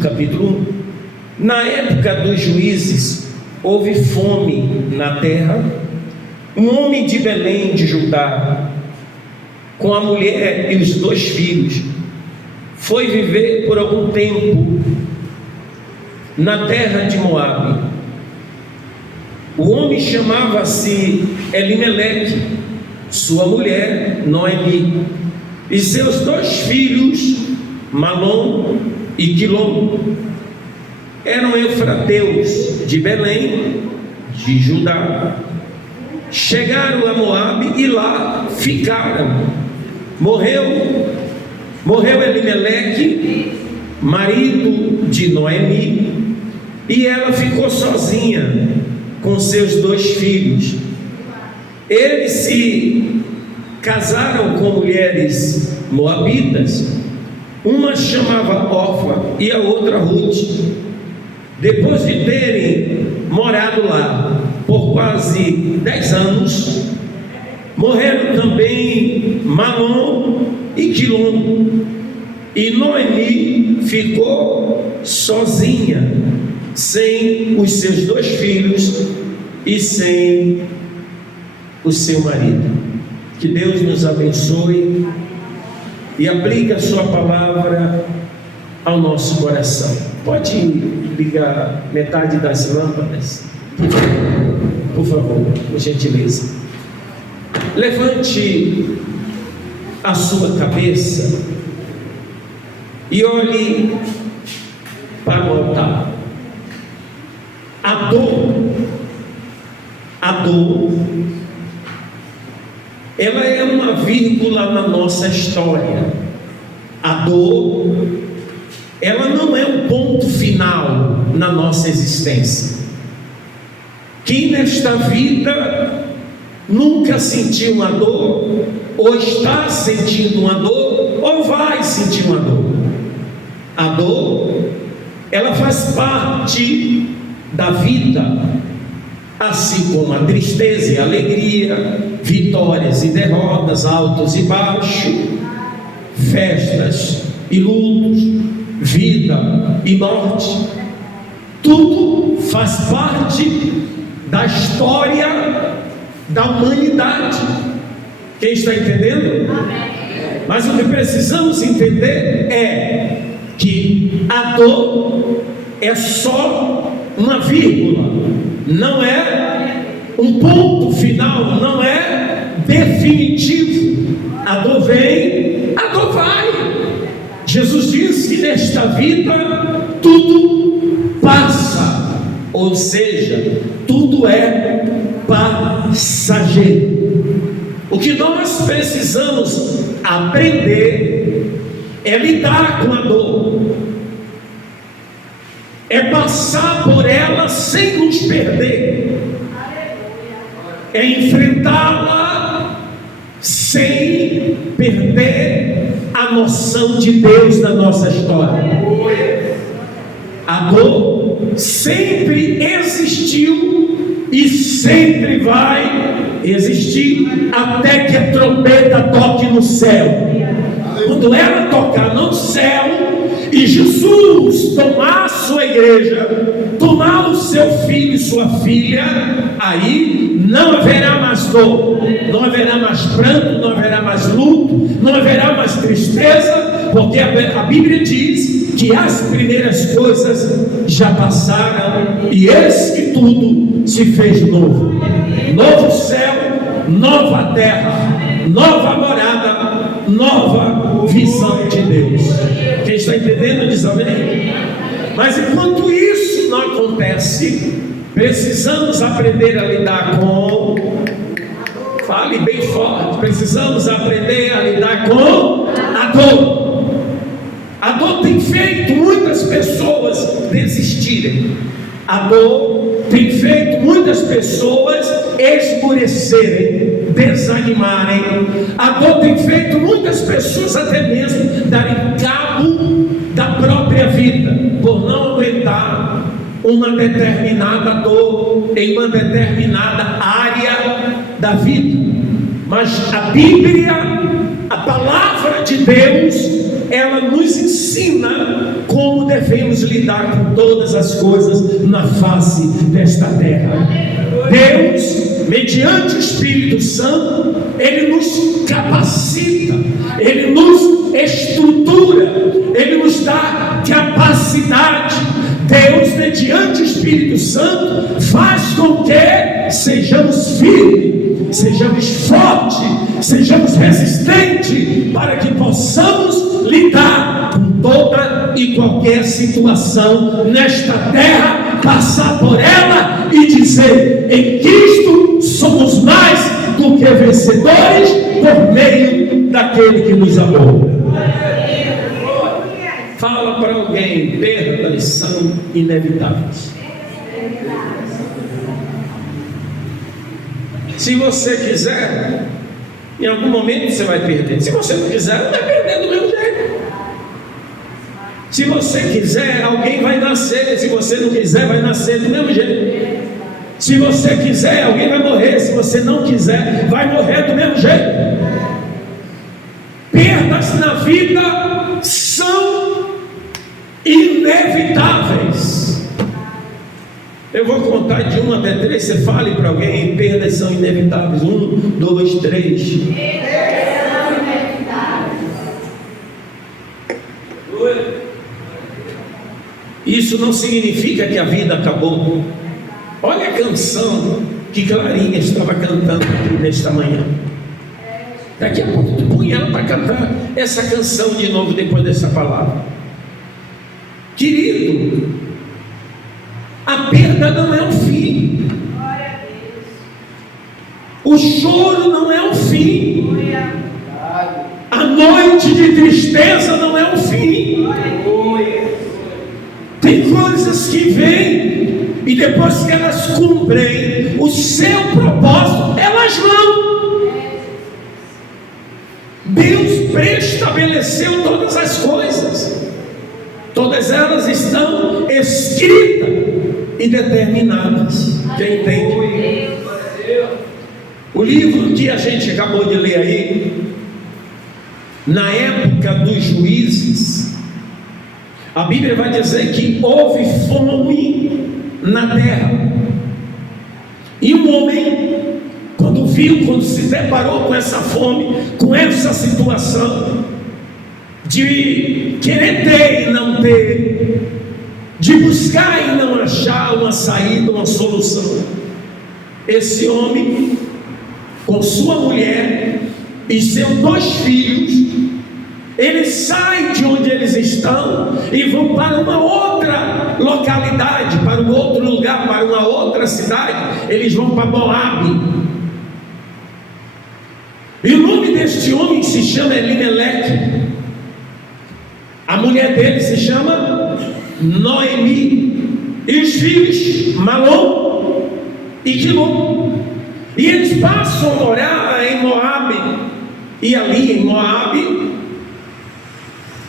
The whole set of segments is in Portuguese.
capítulo 1. Na época dos juízes, houve fome na terra. Um homem de Belém de Judá, com a mulher e os 2 filhos, foi viver por algum tempo na terra de Moabe. O homem chamava-se Elimeleque, sua mulher Noemi, e seus 2 filhos, Malom e Quilom. Eram eufrateus de Belém, de Judá. Chegaram a Moabe e lá ficaram. Morreu Elimeleque, marido de Noemi, e ela ficou sozinha com seus 2 filhos. Eles se casaram com mulheres moabitas, uma chamava Orfa e a outra Ruth. Depois de terem morado lá por quase 10 anos, morreram também Malom e Quilom, e Noemi ficou sozinha, sem os seus 2 filhos e sem o seu marido. Que Deus nos abençoe e aplique a sua palavra ao nosso coração. Pode ligar metade das lâmpadas, por favor, por gentileza. Levante a sua cabeça e olhe para o altar. A dor, ela é uma vírgula na nossa história. A dor, ela não é um ponto final na nossa existência. Quem nesta vida nunca sentiu uma dor, ou está sentindo uma dor, ou vai sentir uma dor. A dor, ela faz parte da vida, assim como a tristeza e a alegria, vitórias e derrotas, altos e baixos, festas e lutos, vida e morte. Tudo faz parte da história da humanidade. Quem está entendendo? Mas o que precisamos entender é que a dor é só uma vírgula, não é um ponto final, não é definitivo. A dor vem, a dor vai. Jesus disse que nesta vida tudo passa, ou seja, tudo é passageiro. O que nós precisamos aprender é lidar com a dor, é passar por ela sem nos perder, é enfrentá-la sem perder a noção de Deus na nossa história. A dor sempre existiu e sempre vai existir até que a trombeta toque no céu. Quando ela tocar no céu e Jesus tomar a sua igreja, tomar o seu filho e sua filha, aí não haverá mais dor, não haverá mais pranto, não haverá mais luto, não haverá mais tristeza, porque a Bíblia diz que as primeiras coisas já passaram e eis que tudo se fez novo. Novo céu, nova terra, nova morada, nova visão de Deus. Quem está entendendo diz amém. Mas enquanto isso não acontece, precisamos aprender a lidar com, fale bem forte, precisamos aprender a lidar com a dor. A dor tem feito muitas pessoas desistirem. A dor tem feito muitas pessoas esmorecerem, desanimarem. A dor tem feito muitas pessoas até mesmo darem cabo da própria vida, por não aguentar uma determinada dor em uma determinada área da vida. Mas a Bíblia, a palavra de Deus, ela nos ensina como devemos lidar com todas as coisas na face desta terra. Deus, mediante o Espírito Santo, Ele nos capacita, Ele nos estrutura, Ele nos dá capacidade. Deus, mediante o Espírito Santo, faz com que sejamos firmes, sejamos fortes, sejamos resistentes, para que possamos lidar com toda e qualquer situação nesta terra, passar por ela e dizer: em Cristo somos mais do que vencedores por meio daquele que nos amou. Fala para alguém: perdas são inevitáveis. Se você quiser, em algum momento você vai perder. Se você não quiser, vai perder do mesmo jeito. Se você quiser, alguém vai nascer. Se você não quiser, vai nascer do mesmo jeito. Se você quiser, alguém vai morrer. Se você não quiser, vai morrer do mesmo jeito. Perdas na vida são inevitáveis. Eu vou contar de 1 até 3. Você fale para alguém: perdas são inevitáveis. 1, 2, 3. Isso não significa que a vida acabou. Olha a canção que Clarinha estava cantando aqui nesta manhã. Daqui a pouco tu põe ela para cantar essa canção de novo depois dessa palavra. Querido, a perda não é o fim. O choro não é o fim. A noite de tristeza não é o fim. Tem coisas que vêm e depois que elas cumprem o seu propósito, elas vão. Deus preestabeleceu todas as coisas. Todas elas estão escritas e determinadas. Quem entende? O livro que a gente acabou de ler aí, na época dos juízes, a Bíblia vai dizer que houve fome na terra. E um homem, quando se deparou com essa fome, com essa situação de querer ter e não ter, de buscar e não achar uma saída, uma solução, esse homem, com sua mulher e seus 2 filhos, eles saem de onde eles estão e vão para uma outra localidade, para um outro lugar, para uma outra cidade. Eles vão para Moabe. E o nome deste homem se chama Elimeleque. A mulher dele se chama Noemi. E os filhos, Malom e Quilom. E eles passam a morar em Moabe. E ali em Moabe,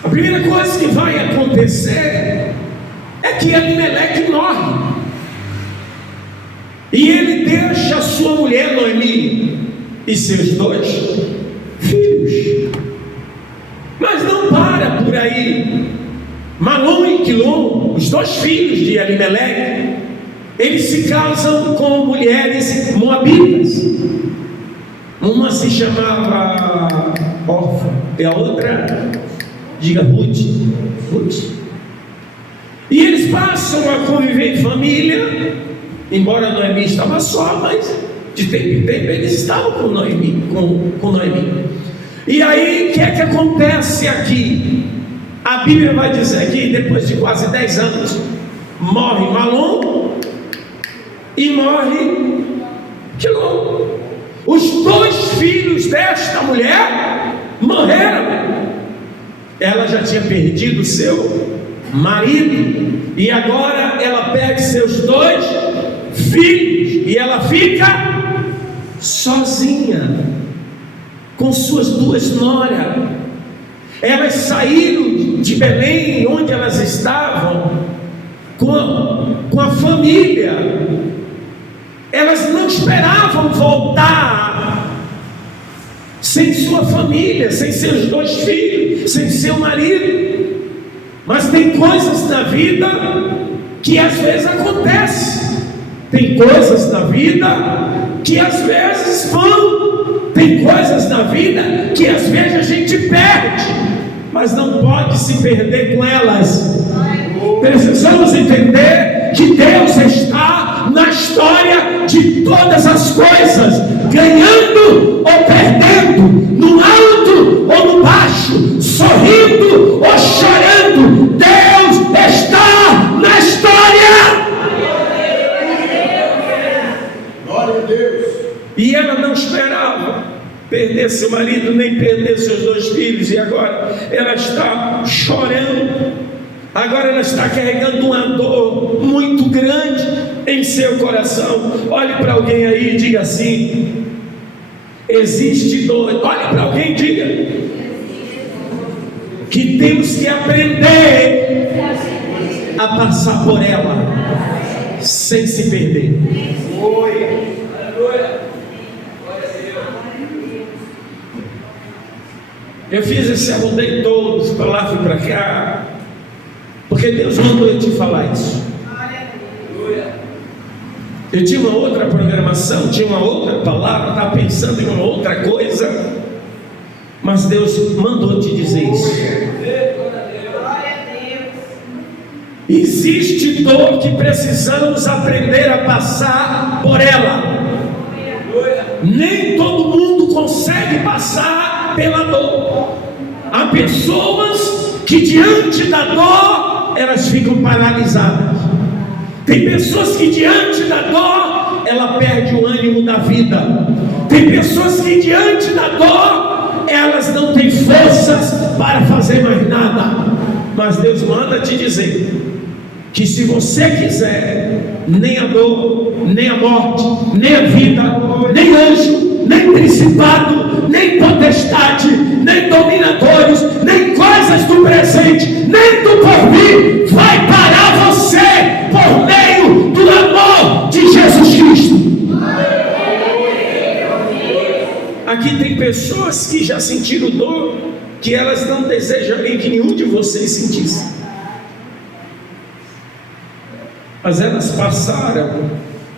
a primeira coisa que vai acontecer é que Elimeleque morre. E ele deixa a sua mulher Noemi e seus 2 filhos. Mas não para por aí. Malom e Quilom, os 2 filhos de Elimeleque, eles se casam com mulheres moabitas. Uma se chamava Orfa e a outra, diga, Ruth. E eles passam a conviver em família, embora Noemi estava só, mas de tempo em tempo eles estavam com Noemi. E aí, o que é que acontece aqui? A Bíblia vai dizer que depois de quase 10 anos, morre Malom e morre Quilom. Os 2 filhos desta mulher morreram. Ela já tinha perdido seu marido, e agora ela pega seus 2 filhos e ela fica sozinha com suas 2 noras. Elas saíram de Belém, onde elas estavam, com a família. Elas não esperavam voltar sem sua família, sem seus 2 filhos, sem seu marido. Mas tem coisas na vida que às vezes acontecem. Tem coisas na vida que às vezes vão. Tem coisas na vida que às vezes a gente perde, mas não pode se perder com elas. Precisamos entender que Deus está na história de todas as coisas, ganhando ou perdendo, no alto ou no baixo, sorrindo ou chorando. Deus está na história. Glória a Deus. E ela não esperava perder seu marido, nem perder seus 2 filhos, e agora ela está chorando. Agora ela está carregando uma dor muito grande em seu coração. Olhe para alguém aí e diga assim: existe dor. Olhe para alguém e diga que temos que aprender a passar por ela sem se perder. Eu fiz esse arrudei todos para lá e para cá, porque Deus mandou eu te falar isso. Eu tinha uma outra programação, tinha uma outra palavra, estava pensando em uma outra coisa, mas Deus mandou te dizer isso. Existe dor que precisamos aprender a passar por ela. Nem todo mundo consegue passar pela dor. Há pessoas que diante da dor elas ficam paralisadas. Tem pessoas que diante da dor ela perde o ânimo da vida. Tem pessoas que diante da dor elas não têm forças para fazer mais nada. Mas Deus manda te dizer que se você quiser, nem a dor, nem a morte, nem a vida, nem anjo, nem principado, nem potestade, nem dominadores, nem coisas do presente, nem do porvir vai parar você por meio do amor de Jesus Cristo. Aqui tem pessoas que já sentiram dor que elas não desejariam que nenhum de vocês sentisse, mas elas passaram,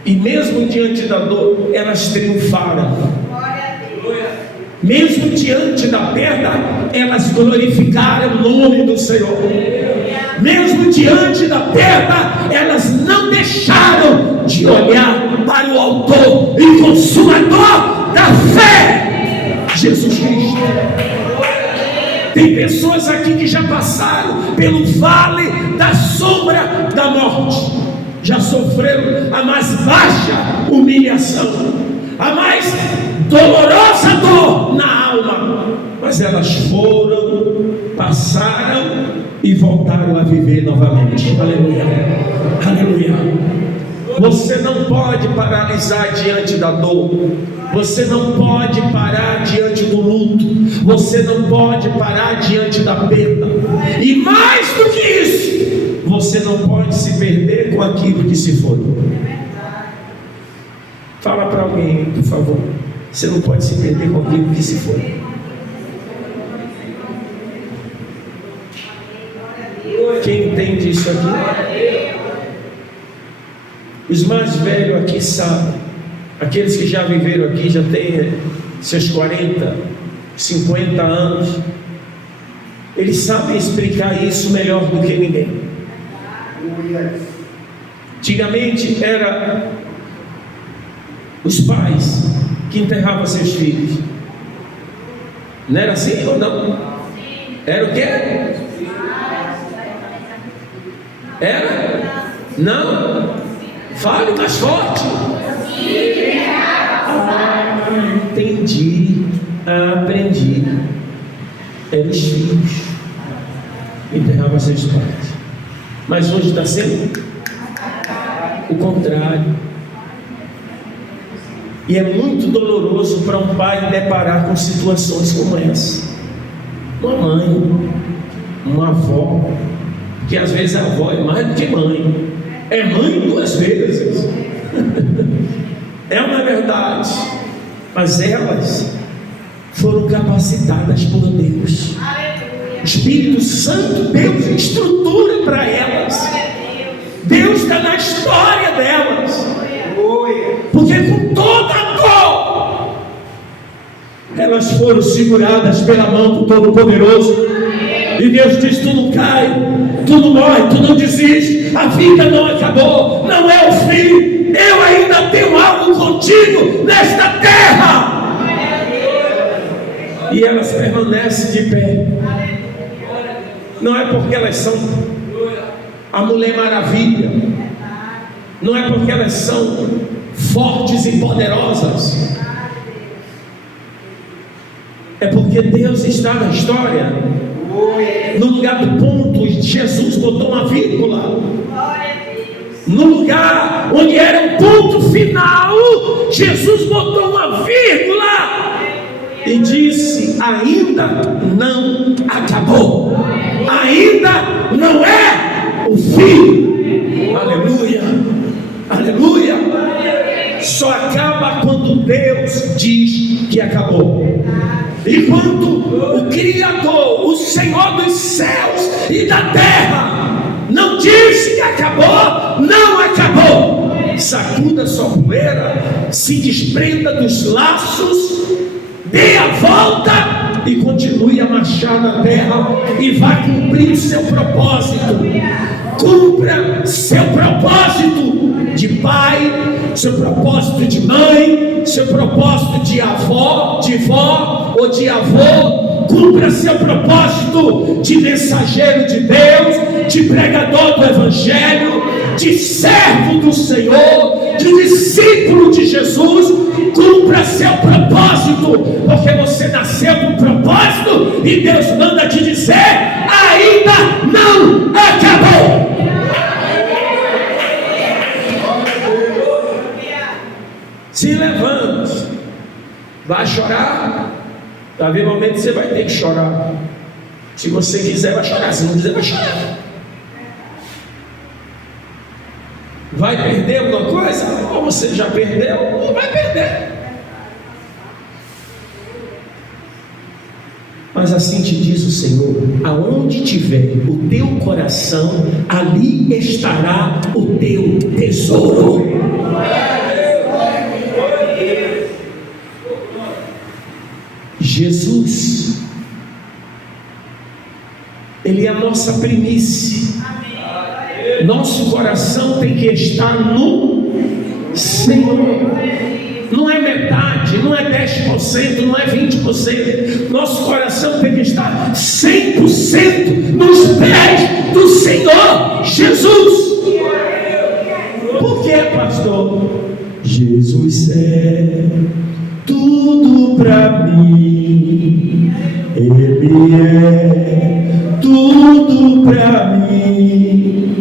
e mesmo diante da dor elas triunfaram. Mesmo diante da perda elas glorificaram o nome do Senhor. Mesmo diante da perda elas não deixaram de olhar para o autor e consumador da fé, Jesus Cristo. Tem pessoas aqui que já passaram pelo vale da sombra da morte, já sofreram a mais baixa humilhação, a mais dolorosa dor na alma, mas elas foram, passaram e voltaram a viver novamente. Aleluia, aleluia. Você não pode paralisar diante da dor. Você não pode parar diante do luto. Você não pode parar diante da perda. E mais do que isso, você não pode se perder com aquilo que se foi. Fala para alguém, por favor. Você não pode se perder com aquilo que se foi. Quem entende isso aqui? Os mais velhos aqui sabem. Aqueles que já viveram aqui, já têm seus 40, 50 anos, eles sabem explicar isso melhor do que ninguém. Antigamente era os pais que enterravam seus filhos. Não era assim ou não? Era o quê? Era? Não? Fale mais forte. Entendi, aprendi. Eram os filhos que enterravam seus pais. Mas hoje está sendo o contrário. E é muito doloroso para um pai deparar com situações como essa. Uma mãe, uma avó, que às vezes a avó é mais do que mãe, é mãe 2 vezes. É uma verdade. Mas elas foram capacitadas por Deus. Espírito Santo, Deus estrutura para elas. Deus está na história delas. Porque com toda a dor, elas foram seguradas pela mão do Todo-Poderoso. E Deus diz: tu não cai, tu não morre, tu não desiste. A vida não acabou, não é o fim. Eu ainda tenho algo contigo nesta terra. E elas permanecem de pé. Não é porque elas são a Mulher Maravilha, não é porque elas são fortes e poderosas, é porque Deus está na história. No lugar do ponto, Jesus botou uma vírgula. No lugar onde era o ponto final, Jesus botou uma vírgula e disse: ainda não acabou, ainda não é o fim. Aleluia, aleluia. Só acaba quando Deus diz que acabou. E quando o Criador, o Senhor dos céus e da terra, não disse que acabou, não acabou. Sacuda sua poeira, se desprenda dos laços, dê a volta e continue a marchar na terra e vai cumprir o seu propósito. Cumpra seu propósito de pai, seu propósito de mãe, seu propósito de avó, de vó ou de avô. Cumpra seu propósito de mensageiro de Deus, de pregador do Evangelho, de servo do Senhor, de discípulo de Jesus. Cumpra seu propósito, porque você nasceu com propósito e Deus manda te dizer: ainda não acabou. Se levante, vai chorar. Vai haver momento que você vai ter que chorar. Se você quiser, vai chorar. Se não quiser, vai chorar. Vai perder alguma coisa? Ou você já perdeu, ou vai perder. Mas assim te diz o Senhor: aonde tiver o teu coração, ali estará o teu tesouro. Jesus, Ele é a nossa primícia. Nosso coração tem que estar no Senhor. Não é metade, não é 10%, não é 20%. Nosso coração tem que estar 100% nos pés do Senhor Jesus. Por que, pastor? Jesus é tudo para mim. Ele é tudo para mim.